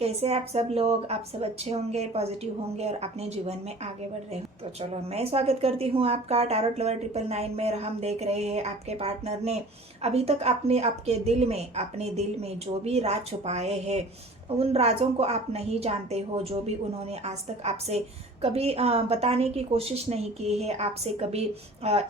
कैसे हैं आप सब लोग। आप सब अच्छे होंगे, पॉजिटिव होंगे और अपने जीवन में आगे बढ़ रहे हैं। तो चलो मैं स्वागत करती हूँ आपका टैरोट लवर 999 में। और हम देख रहे हैं आपके पार्टनर ने अभी तक अपने दिल में जो भी राज छुपाए हैं, उन राजों को आप नहीं जानते हो। जो भी उन्होंने आज तक आपसे कभी बताने की कोशिश नहीं की है, आपसे कभी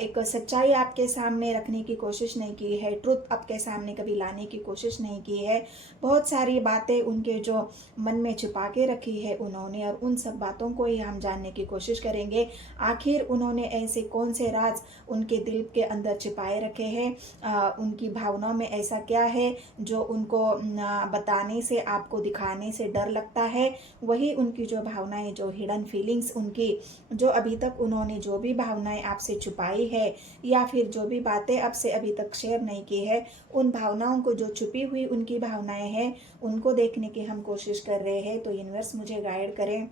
एक सच्चाई आपके सामने रखने की कोशिश नहीं की है, ट्रुथ आपके सामने कभी लाने की कोशिश नहीं की है। बहुत सारी बातें उनके जो मन में छिपा के रखी है उन्होंने, और उन सब बातों को ही हम जानने की कोशिश करेंगे। आखिर उन्होंने ऐसे कौन से राज उनके दिल के अंदर छिपाए रखे हैं, उनकी भावनाओं में ऐसा क्या है जो उनको बताने से, आपको दिखाने से डर लगता है। वही उनकी जो भावनाएं, जो हिडन फीलिंग्स उनकी, जो अभी तक उन्होंने जो भी भावनाएं आपसे छुपाई है या फिर जो भी बातें आपसे अभी तक शेयर नहीं की है, उन भावनाओं को, जो छुपी हुई उनकी भावनाएं हैं, उनको देखने की हम कोशिश कर रहे हैं। तो यूनिवर्स मुझे गाइड करें।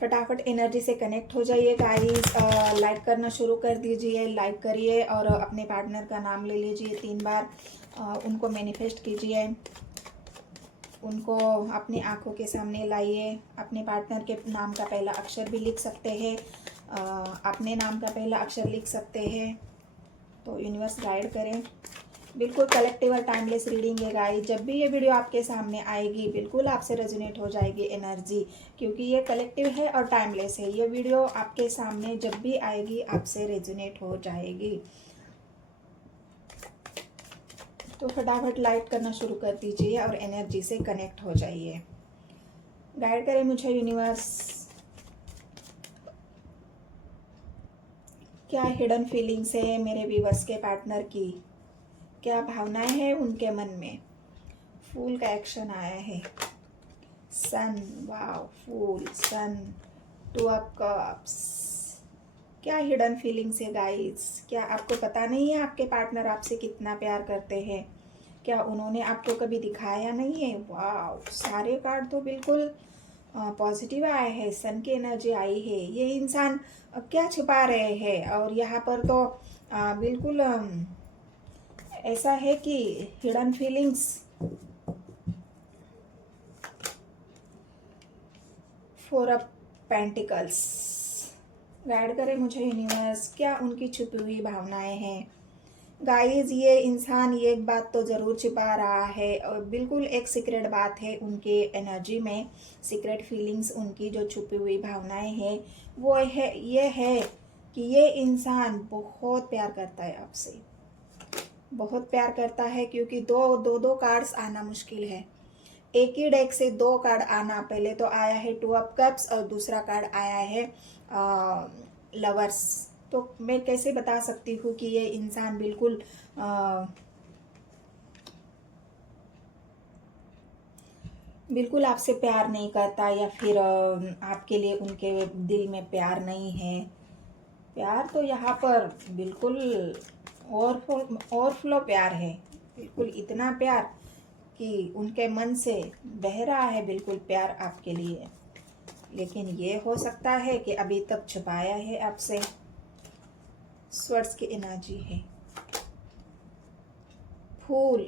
फटाफट एनर्जी से कनेक्ट हो जाइए गाइस। लाइक करना शुरू कर दीजिए, लाइक करिए और अपने पार्टनर का नाम ले लीजिए 3 बार। उनको मैनिफेस्ट कीजिए, उनको अपनी आंखों के सामने लाइए। अपने पार्टनर के नाम का पहला अक्षर भी लिख सकते हैं, अपने नाम का पहला अक्षर लिख सकते हैं। तो यूनिवर्स गाइड करें। बिल्कुल कलेक्टिव और टाइमलेस रीडिंग है गाइस। जब भी ये वीडियो आपके सामने आएगी बिल्कुल आपसे रेजोनेट हो जाएगी एनर्जी, क्योंकि ये कलेक्टिव है और टाइमलेस है। ये वीडियो आपके सामने जब भी आएगी आपसे रेजोनेट हो जाएगी। तो फटाफट लाइट करना शुरू कर दीजिए और एनर्जी से कनेक्ट हो जाइए। गाइड करें मुझे यूनिवर्स। क्या हिडन फीलिंग्स है मेरे व्यूअर्स के पार्टनर की, क्या भावनाएं हैं उनके मन में। फूल का एक्शन आया है, सन, वाव, फूल, सन, 2 ऑफ कप्स। क्या हिडन फीलिंग्स है गाइस। क्या आपको पता नहीं है आपके पार्टनर आपसे कितना प्यार करते हैं? क्या उन्होंने आपको कभी दिखाया नहीं है? वाव, सारे कार्ड तो बिल्कुल पॉजिटिव आए हैं, सन की एनर्जी आई है। ये इंसान क्या छुपा रहे हैं, और यहाँ पर तो बिल्कुल ऐसा है कि hidden feelings, 4 of pentacles. Guide करें मुझे यूनिवर्स, क्या उनकी छुपी हुई भावनाएं हैं गाइस। ये इंसान ये एक बात तो ज़रूर छिपा रहा है, और बिल्कुल एक सीक्रेट बात है उनके एनर्जी में, सीक्रेट फीलिंग्स, उनकी जो छुपी हुई भावनाएं हैं वो है, ये है कि ये इंसान बहुत प्यार करता है आपसे, बहुत प्यार करता है। क्योंकि दो कार्ड्स आना मुश्किल है। एक ही डेक से 2 कार्ड आना, पहले तो आया है 2 ऑफ कप्स और दूसरा कार्ड आया है लवर्स। तो मैं कैसे बता सकती हूँ कि ये इंसान बिल्कुल बिल्कुल आपसे प्यार नहीं करता, या फिर आपके लिए उनके दिल में प्यार नहीं है। प्यार तो यहाँ पर बिल्कुल ओवरफ्लो प्यार है, बिल्कुल इतना प्यार कि उनके मन से बह रहा है बिल्कुल प्यार आपके लिए। लेकिन ये हो सकता है कि अभी तक छुपाया है आपसे। स्वर्ड्स की एनर्जी है, fool,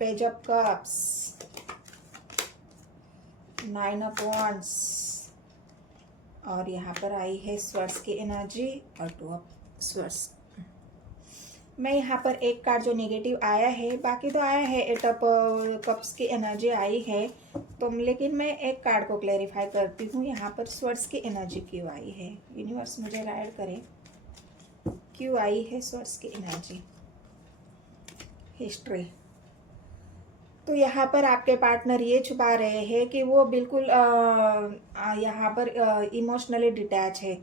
page of cups, 9 of wands, और यहाँ पर आई है स्वर्ड्स की एनर्जी और 2 ऑफ स्वर्ड्स। मैं यहाँ पर एक कार्ड जो नेगेटिव आया है, बाकी तो आया है 8 ऑफ कप्स की एनर्जी आई है। तो लेकिन मैं एक कार्ड को क्लैरिफाई करती हूँ, यहाँ पर स्वर्ड्स की एनर्जी क्यों आई है। यूनिवर्स मुझे गाइड करे, क्यों आई है स्वर्ड्स की एनर्जी। हिस्ट्री। तो यहाँ पर आपके पार्टनर ये छुपा रहे हैं कि वो बिल्कुल यहाँ पर इमोशनली डिटैच है,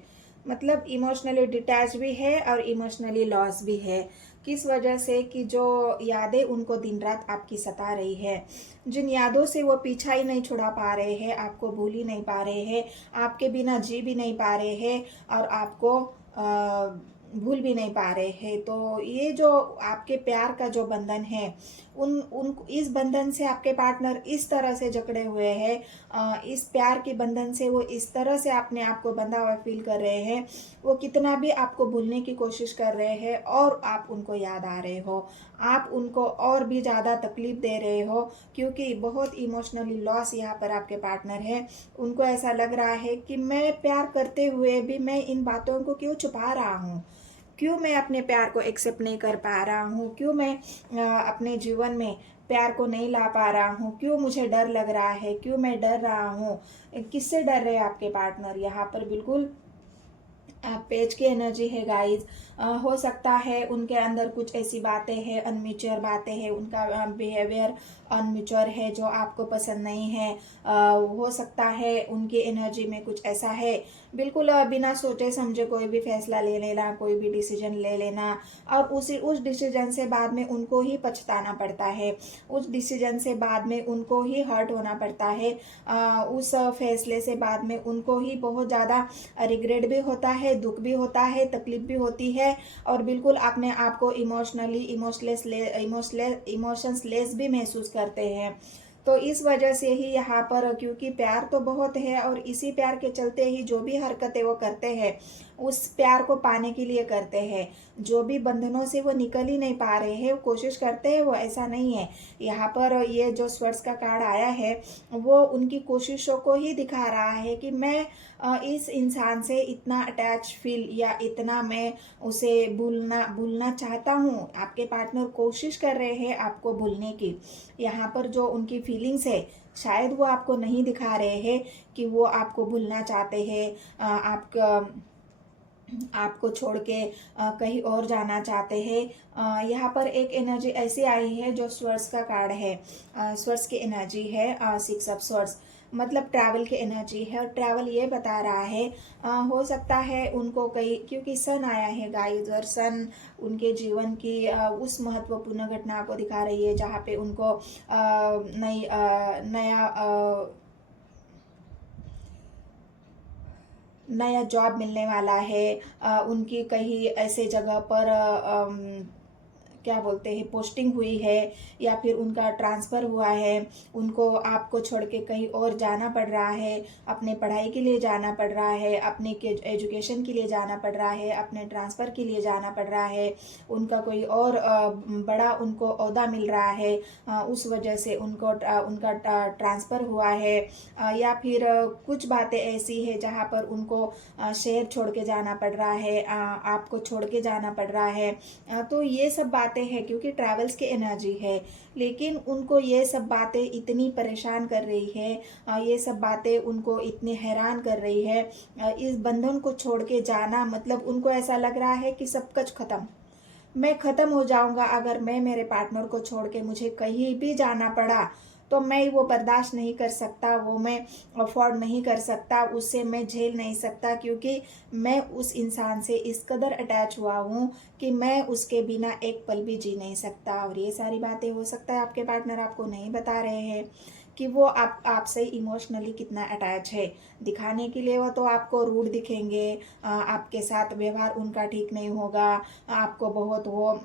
मतलब इमोशनली डिटैच भी है और इमोशनली लॉस भी है। किस वजह से कि जो यादें उनको दिन रात आपकी सता रही है, जिन यादों से वो पीछा ही नहीं छुड़ा पा रहे हैं, आपको भूल ही नहीं पा रहे हैं, आपके बिना जी भी नहीं पा रहे हैं, और आपको भूल भी नहीं पा रहे हैं। तो ये जो आपके प्यार का जो बंधन है, उन इस बंधन से आपके पार्टनर इस तरह से जकड़े हुए हैं, इस प्यार के बंधन से वो इस तरह से अपने आप को बंधा हुआ फील कर रहे हैं। वो कितना भी आपको भूलने की कोशिश कर रहे हैं और आप उनको याद आ रहे हो, आप उनको और भी ज़्यादा तकलीफ दे रहे हो, क्योंकि बहुत इमोशनली लॉस यहाँ पर आपके पार्टनर है। उनको ऐसा लग रहा है कि मैं प्यार करते हुए भी मैं इन बातों को क्यों छुपा रहा हूँ, क्यों मैं अपने प्यार को एक्सेप्ट नहीं कर पा रहा हूँ, क्यों मैं अपने जीवन में प्यार को नहीं ला पा रहा हूँ, क्यों मुझे डर लग रहा है, क्यों मैं डर रहा हूँ। किससे डर रहे हैं आपके पार्टनर? यहाँ पर बिल्कुल पेज की एनर्जी है गाइज। हो सकता है उनके अंदर कुछ ऐसी बातें हैं, अनमिच्योर बातें हैं, उनका बिहेवियर अनमिच्योर है जो आपको पसंद नहीं है। हो सकता है उनकी एनर्जी में कुछ ऐसा है, बिल्कुल बिना सोचे समझे कोई भी फैसला ले लेना, कोई भी डिसीजन ले लेना, और उस डिसीजन से बाद में उनको ही पछताना पड़ता है, उस डिसीजन से बाद में उनको ही हर्ट होना पड़ता है, उस फैसले से बाद में उनको ही बहुत ज़्यादा रिग्रेट भी होता है, दुख भी होता है, तकलीफ भी होती है, और बिल्कुल अपने आप को इमोशनली इमोशंस लेस भी महसूस करते हैं। तो इस वजह से ही यहाँ पर, क्योंकि प्यार तो बहुत है और इसी प्यार के चलते ही जो भी हरकतें वो करते हैं उस प्यार को पाने के लिए करते हैं। जो भी बंधनों से वो निकल ही नहीं पा रहे हैं, वो कोशिश करते हैं, वो ऐसा नहीं है। यहाँ पर ये जो स्वर्ड्स का कार्ड आया है वो उनकी कोशिशों को ही दिखा रहा है कि मैं इस इंसान से इतना अटैच फील या इतना मैं उसे भूलना चाहता हूँ। आपके पार्टनर कोशिश कर रहे हैं आपको भूलने की। यहाँ पर जो उनकी फीलिंग्स है शायद वो आपको नहीं दिखा रहे हैं कि वो आपको भूलना चाहते हैं, आपको छोड़ के कहीं और जाना चाहते हैं। यहाँ पर एक एनर्जी ऐसी आई है जो स्वर्ड्स का कार्ड है, स्वर्ड्स की एनर्जी है, 6 ऑफ स्वर्ड्स, मतलब ट्रैवल की एनर्जी है। और ट्रैवल ये बता रहा है, हो सकता है उनको कहीं, क्योंकि सन आया है गाइस, और सन उनके जीवन की उस महत्वपूर्ण घटना को दिखा रही है जहाँ पे उनको नया जॉब मिलने वाला है। उनकी कहीं ऐसे जगह पर क्या बोलते हैं पोस्टिंग हुई है, या फिर उनका ट्रांसफ़र हुआ है, उनको आपको छोड़ के कहीं और जाना पड़ रहा है, अपने पढ़ाई के लिए जाना पड़ रहा है, अपने के एजुकेशन के लिए जाना पड़ रहा है, अपने ट्रांसफ़र के लिए जाना पड़ रहा है, उनका कोई और बड़ा उनको ओहदा मिल रहा है, उस वजह से उनका ट्रांसफ़र हुआ है, या फिर कुछ बातें ऐसी है जहाँ पर उनको शहर छोड़ के जाना पड़ रहा है, आपको छोड़ के जाना पड़ रहा है। तो ये सब बातें हैं, क्योंकि ट्रैवल्स की एनर्जी है, लेकिन उनको ये सब बातें इतनी परेशान कर रही है, ये सब बातें उनको इतनी हैरान कर रही है। इस बंधन को छोड़ के जाना मतलब उनको ऐसा लग रहा है कि सब कुछ खत्म, मैं ख़त्म हो जाऊंगा अगर मैं मेरे पार्टनर को छोड़ के मुझे कहीं भी जाना पड़ा, तो मैं वो बर्दाश्त नहीं कर सकता, वो मैं अफोर्ड नहीं कर सकता, उससे मैं झेल नहीं सकता, क्योंकि मैं उस इंसान से इस कदर अटैच हुआ हूँ कि मैं उसके बिना एक पल भी जी नहीं सकता। और ये सारी बातें हो सकता है आपके पार्टनर आपको नहीं बता रहे हैं कि वो आपसे इमोशनली कितना अटैच है। दिखाने के लिए वो तो आपको रूड दिखेंगे, आपके साथ व्यवहार उनका ठीक नहीं होगा, आपको बहुत वो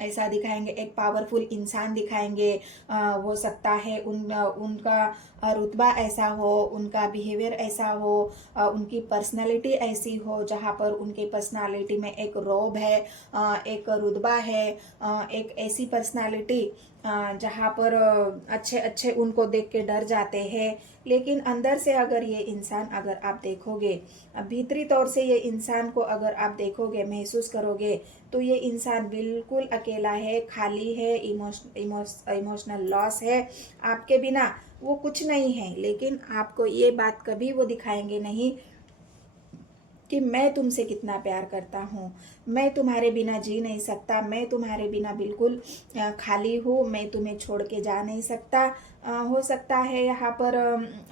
ऐसा दिखाएंगे, एक पावरफुल इंसान दिखाएंगे। हो सकता है उनका रुतबा ऐसा हो, उनका बिहेवियर ऐसा हो, उनकी पर्सनालिटी ऐसी हो जहाँ पर उनके पर्सनालिटी में एक रौब है, एक रुतबा है, एक ऐसी पर्सनालिटी जहाँ पर अच्छे अच्छे उनको देख के डर जाते हैं। लेकिन अंदर से अगर ये इंसान, अगर आप देखोगे, भीतरी तौर से ये इंसान को अगर आप देखोगे, महसूस करोगे, तो ये इंसान बिल्कुल अकेला है, खाली है, इमोशनल लॉस है। आपके बिना वो कुछ नहीं है, लेकिन आपको ये बात कभी वो दिखाएंगे नहीं कि मैं तुमसे कितना प्यार करता हूँ, मैं तुम्हारे बिना जी नहीं सकता, मैं तुम्हारे बिना बिल्कुल खाली हूँ, मैं तुम्हें छोड़ के जा नहीं सकता। हो सकता है यहाँ पर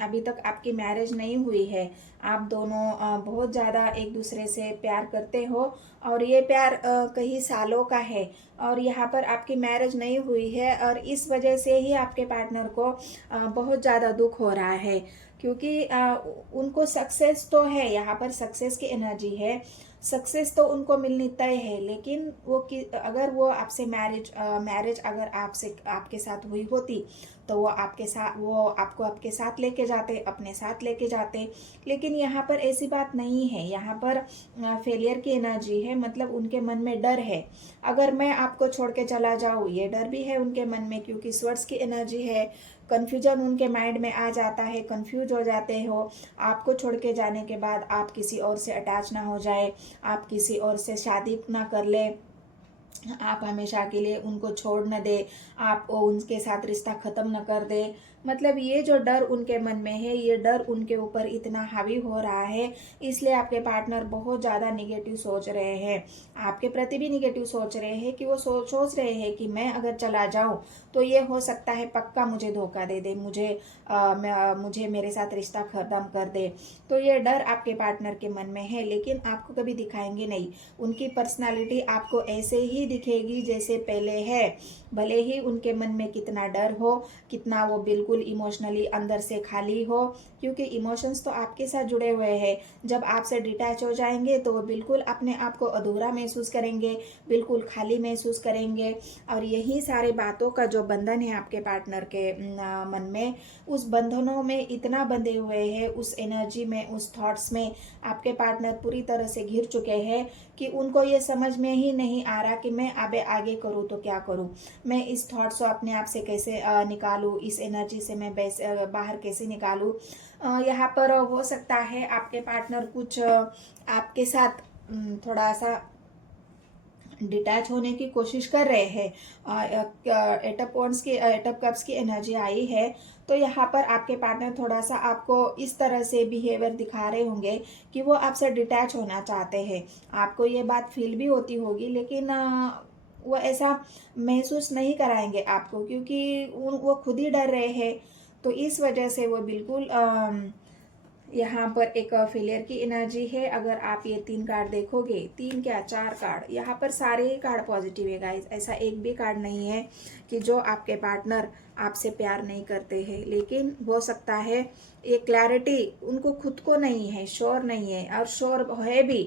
अभी तक आपकी मैरिज नहीं हुई है, आप दोनों बहुत ज़्यादा एक दूसरे से प्यार करते हो, और ये प्यार कई सालों का है, और यहाँ पर आपकी मैरिज नहीं हुई है, और इस वजह से ही आपके पार्टनर को बहुत ज़्यादा दुख हो रहा है, क्योंकि उनको सक्सेस तो है, यहाँ पर सक्सेस की एनर्जी है, सक्सेस तो उनको मिलनी तय है, लेकिन अगर वो आपसे मैरिज अगर आपसे आपके साथ हुई होती तो वो आपको आपके साथ लेके जाते, अपने साथ लेके जाते। लेकिन यहाँ पर ऐसी बात नहीं है, यहाँ पर फेलियर की एनर्जी है, मतलब उनके मन में डर है। अगर मैं आपको छोड़ के चला जाऊँ, ये डर भी है उनके मन में, क्योंकि स्वर्ड्स की एनर्जी है। कन्फ्यूजन उनके माइंड में आ जाता है, कंफ्यूज हो जाते हो। आपको छोड़ के जाने के बाद आप किसी और से अटैच ना हो जाए, आप किसी और से शादी ना कर ले, आप हमेशा के लिए उनको छोड़ न दे, आप उनके साथ रिश्ता ख़त्म न कर दे। मतलब ये जो डर उनके मन में है, ये डर उनके ऊपर इतना हावी हो रहा है, इसलिए आपके पार्टनर बहुत ज़्यादा निगेटिव सोच रहे हैं। आपके प्रति भी निगेटिव सोच रहे हैं कि वो सोच रहे हैं कि मैं अगर चला जाऊं तो ये हो सकता है पक्का मुझे धोखा दे दे, मुझे मेरे साथ रिश्ता ख़त्म कर दे। तो ये डर आपके पार्टनर के मन में है, लेकिन आपको कभी दिखाएंगे नहीं। उनकी पर्सनालिटी आपको ऐसे ही दिखेगी जैसे पहले है, भले ही उनके मन में कितना डर हो, कितना वो बिल्कुल इमोशनली अंदर से खाली हो, क्योंकि इमोशंस तो आपके साथ जुड़े हुए हैं। जब आपसे डिटैच हो जाएंगे तो वो बिल्कुल अपने आप को अधूरा महसूस करेंगे, बिल्कुल खाली महसूस करेंगे। और यही सारे बातों का जो बंधन है आपके पार्टनर के मन में, उस बंधनों में इतना बंधे हुए हैं, उस एनर्जी में, उस थॉट्स में आपके पार्टनर पूरी तरह से घिर चुके हैं कि उनको ये समझ में ही नहीं आ रहा कि मैं अब आगे करूँ तो क्या करूँ, मैं इस थॉट्स को अपने आप से कैसे निकालूँ, इस एनर्जी से मैं बाहर कैसे निकालूँ। यहाँ पर हो सकता है आपके पार्टनर कुछ आपके साथ थोड़ा सा डिटैच होने की कोशिश कर रहे हैं। एट ऑफ कप्स की एनर्जी आई है, तो यहाँ पर आपके पार्टनर थोड़ा सा आपको इस तरह से बिहेवियर दिखा रहे होंगे कि वो आपसे डिटैच होना चाहते हैं। आपको ये बात फील भी होती होगी, लेकिन वो ऐसा महसूस नहीं कराएंगे आपको, क्योंकि वो खुद ही डर रहे हैं। तो इस वजह से वो बिल्कुल यहाँ पर एक फेलियर की एनर्जी है। अगर आप ये 3 कार्ड देखोगे, 3 क्या 4 कार्ड, यहाँ पर सारे ही कार्ड पॉजिटिव है गाइस। ऐसा एक भी कार्ड नहीं है कि जो आपके पार्टनर आपसे प्यार नहीं करते हैं, लेकिन हो सकता है ये क्लैरिटी उनको खुद को नहीं है, श्योर नहीं है, और श्योर है भी,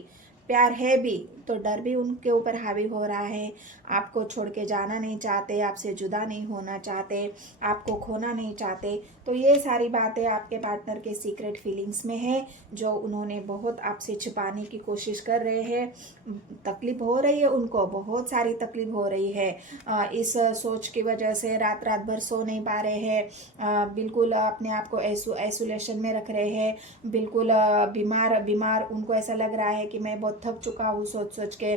प्यार है भी, तो डर भी उनके ऊपर हावी हो रहा है। आपको छोड़ के जाना नहीं चाहते, आपसे जुदा नहीं होना चाहते, आपको खोना नहीं चाहते। तो ये सारी बातें आपके पार्टनर के सीक्रेट फीलिंग्स में है, जो उन्होंने बहुत आपसे छिपाने की कोशिश कर रहे हैं। तकलीफ हो रही है उनको, बहुत सारी तकलीफ हो रही है। इस सोच की वजह से रात रात भर सो नहीं पा रहे हैं, बिल्कुल अपने आप को आइसोलेशन में रख रहे हैं, बिल्कुल बीमार उनको ऐसा लग रहा है कि मैं बहुत थक चुका हूँ सोच सोच के,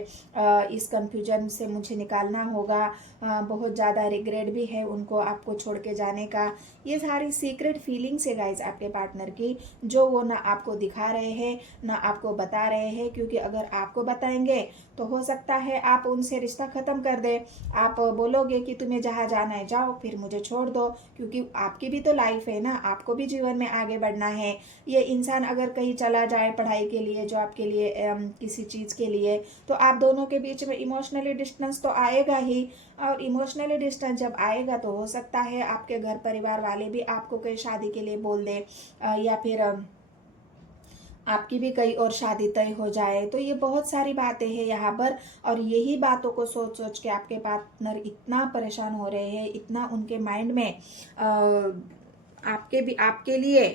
इस कंफ्यूजन से मुझे निकालना होगा। बहुत ज़्यादा रिग्रेट भी है उनको आपको छोड़ के जाने का। ये सारी सीक्रेट फीलिंग्स है गाइज आपके पार्टनर की, जो वो ना आपको दिखा रहे हैं, ना आपको बता रहे हैं, क्योंकि अगर आपको बताएंगे तो हो सकता है आप उनसे रिश्ता ख़त्म कर दे। आप बोलोगे कि तुम्हें जहाँ जाना है जाओ, फिर मुझे छोड़ दो, क्योंकि आपकी भी तो लाइफ है ना, आपको भी जीवन में आगे बढ़ना है। ये इंसान अगर कहीं चला जाए पढ़ाई के लिए, जॉब के लिए, किसी चीज़ के लिए, तो आप दोनों के बीच में इमोशनली डिस्टेंस तो आएगा ही। और इमोशनली डिस्टेंस जब आएगा तो हो सकता है आपके घर परिवार वाले भी आपको कहीं शादी के लिए बोल दे, या फिर आपकी भी कहीं और शादी तय हो जाए। तो ये बहुत सारी बातें हैं यहाँ पर, और यही बातों को सोच सोच के आपके पार्टनर इतना परेशान हो रहे हैं, इतना उनके माइंड में आपके लिए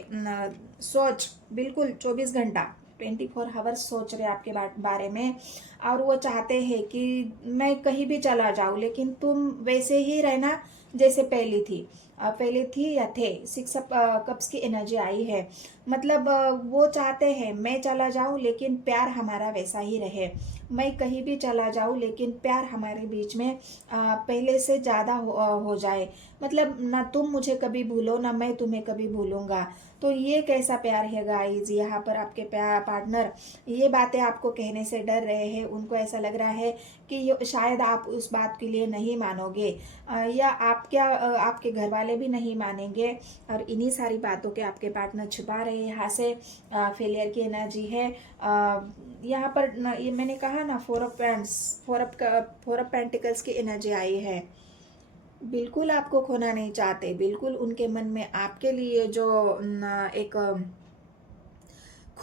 सोच बिल्कुल 24 घंटा 24 आवर्स सोच रहे आपके बारे में। और वो चाहते हैं कि मैं कहीं भी चला जाऊँ, लेकिन तुम वैसे ही रहना जैसे पहले थी या थे। 6 ऑफ कप्स की एनर्जी आई है, मतलब वो चाहते हैं मैं चला जाऊं लेकिन प्यार हमारा वैसा ही रहे, मैं कहीं भी चला जाऊं लेकिन प्यार हमारे बीच में पहले से ज़्यादा हो जाए। मतलब ना तुम मुझे कभी भूलो, ना मैं तुम्हें कभी भूलूंगा। तो ये कैसा प्यार है गाइज। यहाँ पर आपके पार्टनर ये बातें आपको कहने से डर रहे हैं, उनको ऐसा लग रहा है कि शायद आप उस बात के लिए नहीं मानोगे, या आपके घर वाले भी नहीं मानेंगे। और इन्हीं सारी बातों के आपके पार्टनर छुपा रहे हैं। यहाँ से फेलियर की एनर्जी है। यहाँ पर ये मैंने कहा ना, 4 ऑफ पेंटिकल्स की एनर्जी आई है। बिल्कुल आपको खोना नहीं चाहते, बिल्कुल उनके मन में आपके लिए जो एक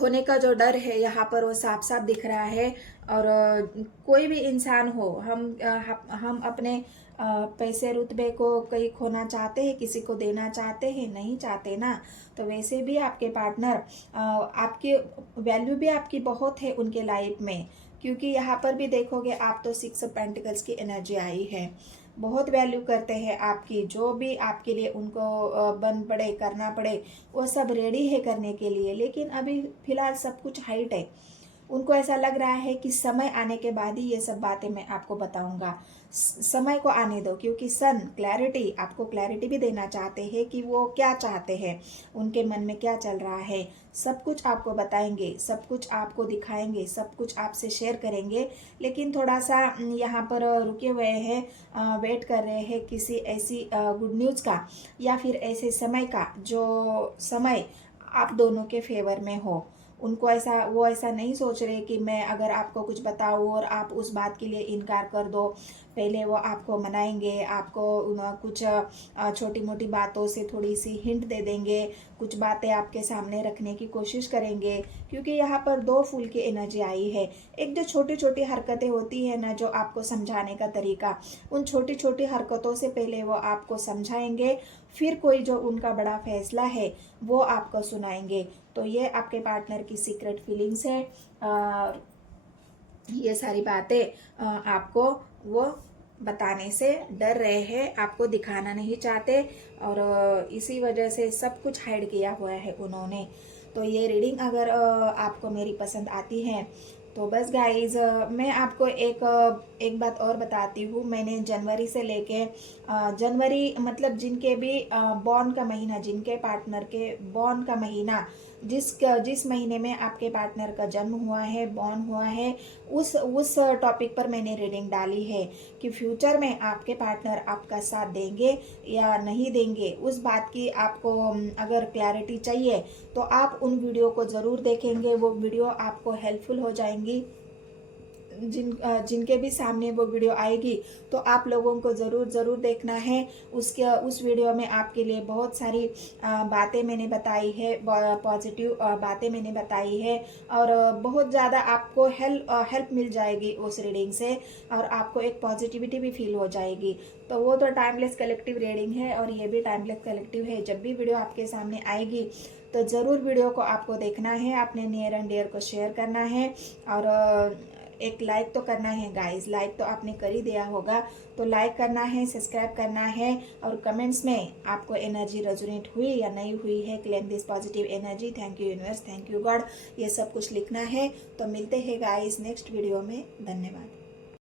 खोने का जो डर है यहाँ पर वो साफ साफ दिख रहा है। और कोई भी इंसान हो, हम अपने पैसे रुतबे को कहीं खोना चाहते हैं, किसी को देना चाहते हैं, नहीं चाहते ना। तो वैसे भी आपके पार्टनर आपकी वैल्यू भी आपकी बहुत है उनके लाइफ में, क्योंकि यहाँ पर भी देखोगे आप तो 6 ऑफ पेंटिकल्स की एनर्जी आई है। बहुत वैल्यू करते हैं आपकी, जो भी आपके लिए उनको बन पड़े करना पड़े वो सब रेडी है करने के लिए। लेकिन अभी फिलहाल सब कुछ हाइट है। उनको ऐसा लग रहा है कि समय आने के बाद ही ये सब बातें मैं आपको बताऊंगा। समय को आने दो, क्योंकि सन क्लैरिटी, आपको क्लैरिटी भी देना चाहते हैं कि वो क्या चाहते हैं, उनके मन में क्या चल रहा है। सब कुछ आपको बताएंगे, सब कुछ आपको दिखाएंगे, सब कुछ आपसे शेयर करेंगे। लेकिन थोड़ा सा यहाँ पर रुके हुए हैं, वेट कर रहे हैं किसी ऐसी गुड न्यूज़ का, या फिर ऐसे समय का जो समय आप दोनों के फेवर में हो। उनको ऐसा, वो ऐसा नहीं सोच रहे कि मैं अगर आपको कुछ बताऊँ और आप उस बात के लिए इनकार कर दो। पहले वो आपको मनाएंगे, आपको कुछ छोटी मोटी बातों से थोड़ी सी हिंट दे देंगे, कुछ बातें आपके सामने रखने की कोशिश करेंगे। क्योंकि यहाँ पर 2 फूल की एनर्जी आई है। एक जो छोटी छोटी हरकतें होती है ना, जो आपको समझाने का तरीका, उन छोटी छोटी हरकतों से पहले वो आपको समझाएंगे, फिर कोई जो उनका बड़ा फैसला है वो आपको सुनाएंगे। तो ये आपके पार्टनर की सीक्रेट फीलिंग्स है। ये सारी बातें आपको वो बताने से डर रहे हैं, आपको दिखाना नहीं चाहते, और इसी वजह से सब कुछ हाइड किया हुआ है उन्होंने। तो ये रीडिंग अगर आपको मेरी पसंद आती है तो बस गाइज, मैं आपको एक बात और बताती हूँ। मैंने जनवरी से लेके जनवरी मतलब जिनके भी बॉर्न का महीना, जिनके पार्टनर के बॉर्न का महीना, जिस महीने में आपके पार्टनर का जन्म हुआ है, बॉर्न हुआ है, उस टॉपिक पर मैंने रीडिंग डाली है कि फ्यूचर में आपके पार्टनर आपका साथ देंगे या नहीं देंगे। उस बात की आपको अगर क्लैरिटी चाहिए तो आप उन वीडियो को ज़रूर देखेंगे। वो वीडियो आपको हेल्पफुल हो जाएंगी। जिनके भी सामने वो वीडियो आएगी तो आप लोगों को ज़रूर देखना है। उस वीडियो में आपके लिए बहुत सारी बातें मैंने बताई है, पॉजिटिव बातें मैंने बताई है, और बहुत ज़्यादा आपको हेल्प मिल जाएगी उस रीडिंग से, और आपको एक पॉजिटिविटी भी फील हो जाएगी। तो वो तो टाइमलेस कलेक्टिव रीडिंग है, और ये भी टाइमलेस कलेक्टिव है। जब भी वीडियो आपके सामने आएगी तो ज़रूर वीडियो को आपको देखना है, अपने नियर एंड डियर को शेयर करना है, और एक लाइक तो करना है गाइस। लाइक तो आपने कर ही दिया होगा, तो लाइक करना है, सब्सक्राइब करना है, और कमेंट्स में आपको एनर्जी रेजोनेट हुई या नहीं हुई है, claim this positive energy, thank you universe, thank you God, ये सब कुछ लिखना है। तो मिलते हैं गाइस नेक्स्ट वीडियो में। धन्यवाद।